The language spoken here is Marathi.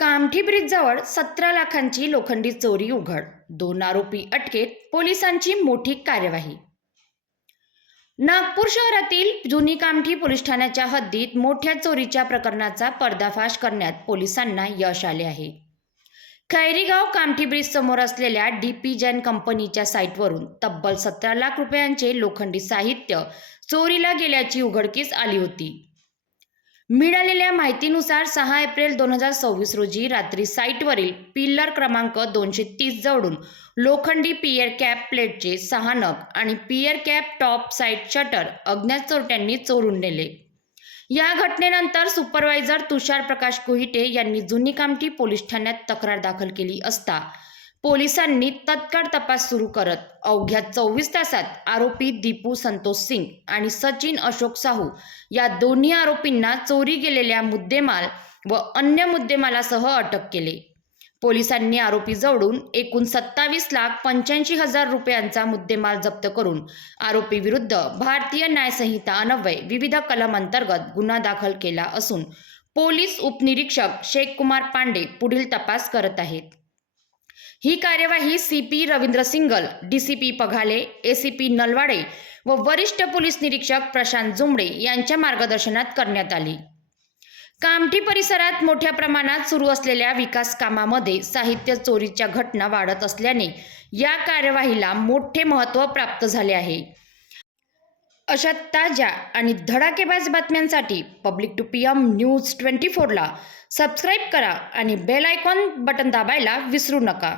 कामठी ब्रिजजवळ 17 लाखांची लोखंडी चोरी उघड, 2 आरोपी अटकेत, पोलिसांची मोठी कार्यवाही. नागपूर शहरातील जुनी कामठी पोलीस ठाण्याच्या हद्दीत मोठ्या चोरीच्या प्रकरणाचा पर्दाफाश करण्यात पोलिसांना यश आले आहे. खैरीगाव कामठी ब्रिज समोर असलेल्या डीपी जैन कंपनीच्या साईटवरून तब्बल 17 लाख रुपयांचे लोखंडी साहित्य चोरीला गेल्याची उघडकीस आली होती. मिळालेल्या माहितीनुसार 6 एप्रिल 2026 रोजी रात्री साईटवरील पिल्लर क्रमांक 230 जवळून लोखंडी पियर कॅप प्लेटचे 6 नग आणि pier cap top side shutter अज्ञात चोरट्यांनी चोरून नेले. या घटनेनंतर सुपरवायझर तुषार प्रकाश कोहिटे यांनी जुनी कामठी पोलीस ठाण्यात तक्रार दाखल केली असता पोलिसांनी तत्काळ तपास सुरू करत अवघ्या 24 तासात आरोपी दीपू संतोष सिंग आणि सचिन अशोक साहू या दोन्ही आरोपींना चोरी गेलेल्या मुद्देमाल व अन्य मुद्देमालासह अटक केले. पोलिसांनी आरोपीजवळून एकूण 27,85,000 रुपयांचा मुद्देमाल जप्त करून आरोपी विरुद्ध भारतीय न्यायसंहिता अन्वये विविध कलम अंतर्गत गुन्हा दाखल केला असून पोलीस उपनिरीक्षक शेख कुमार पांडे पुढील तपास करत आहेत. ही कार्यवाही CP Ravindra Singal, DCP Paghale, ACP Nalawade व वरिष्ठ पोलीस निरीक्षक प्रशांत जुमडे यांच्या मार्गदर्शनात करण्यात आली. कामठी परिसरात मोठ्या प्रमाणात सुरू असलेल्या विकास कामामध्ये साहित्य चोरीच्या घटना वाढत असल्याने या कार्यवाहीला मोठे महत्त्व प्राप्त झाले आहे. अशा ताज्या आणि धडाकेबाज बातम्यांसाठी पब्लिक टू PM न्यूज 24 ला सबस्क्राईब करा आणि बेल आयकॉन बटन दाबायला विसरू नका.